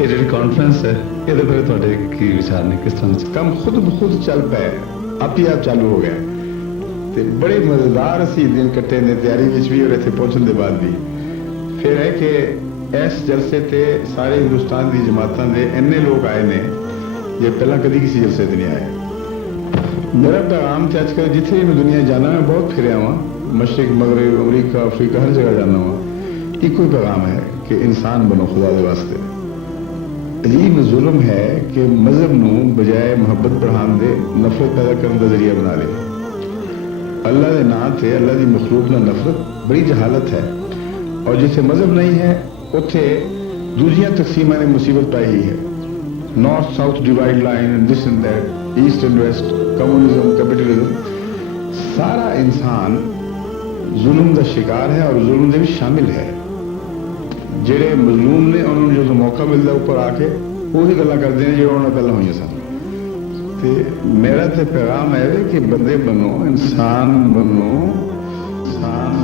ਇਹ ਜਿਹੜੀ ਕਾਨਫਰੰਸ ਹੈ ਇਹਦੇ ਬਾਰੇ ਤੁਹਾਡੇ ਕੀ ਵਿਚਾਰ ਨੇ? ਕਿਸ ਤਰ੍ਹਾਂ ਦਾ? ਕੰਮ ਖੁਦ ਬ ਖੁਦ ਚੱਲ ਪਿਆ, ਆਪ ਹੀ ਆਪ ਚਾਲੂ ਹੋ ਗਿਆ ਤੇ ਬੜੇ ਮਜ਼ੇਦਾਰ ਅਸੀਂ ਦਿਨ ਕੱਟੇ ਨੇ ਤਿਆਰੀ ਵਿੱਚ ਵੀ ਔਰ ਇੱਥੇ ਪਹੁੰਚਣ ਦੇ ਬਾਅਦ ਵੀ। ਫਿਰ ਹੈ ਕਿ ਇਸ ਜਲਸੇ ਤੇ ਸਾਰੇ ਹਿੰਦੁਸਤਾਨ ਦੀ ਜਮਾਤਾਂ ਦੇ ਇੰਨੇ ਲੋਕ ਆਏ ਨੇ ਜੇ ਪਹਿਲਾਂ ਕਦੀ ਕਿਸੇ ਜਲਸੇ ਤੇ ਨਹੀਂ ਆਏ। मेरा पैगाम थे आजकल जिथे भी मैं दुनिया जाना मैं बहुत फिर वहाँ, मशरक मगरब अमरीका अफ्रीका हर जगह जाना हुआ, एक ही पैगाम है कि इंसान बनो खुदा के वास्ते। अजीब जुल्म है कि मजहब नू बजाय मुहब्बत बढ़ान दे नफरत पैदा करने का जरिया बना ले। अल्लाह के नाम से अल्लाह की मखलूक ना नफरत बड़ी जहालत है, और जिथे मजहब नहीं है उत्थे दूसरियां तकसीमां ने मुसीबत पाई ही है। North south divide line, this and that, east and west, communism, capitalism, सारा इंसान जुल्म का शिकार है और जुल्म के भी शामिल है। जेड़े मजलूम ने उन्होंने जो मौका मिलता ऊपर आके वही गल्लां करते हैं जो उन्होंने पहले हुई सन। ते मेरा तो पैगाम है कि बंदे बनो, इंसान बनो, इंसान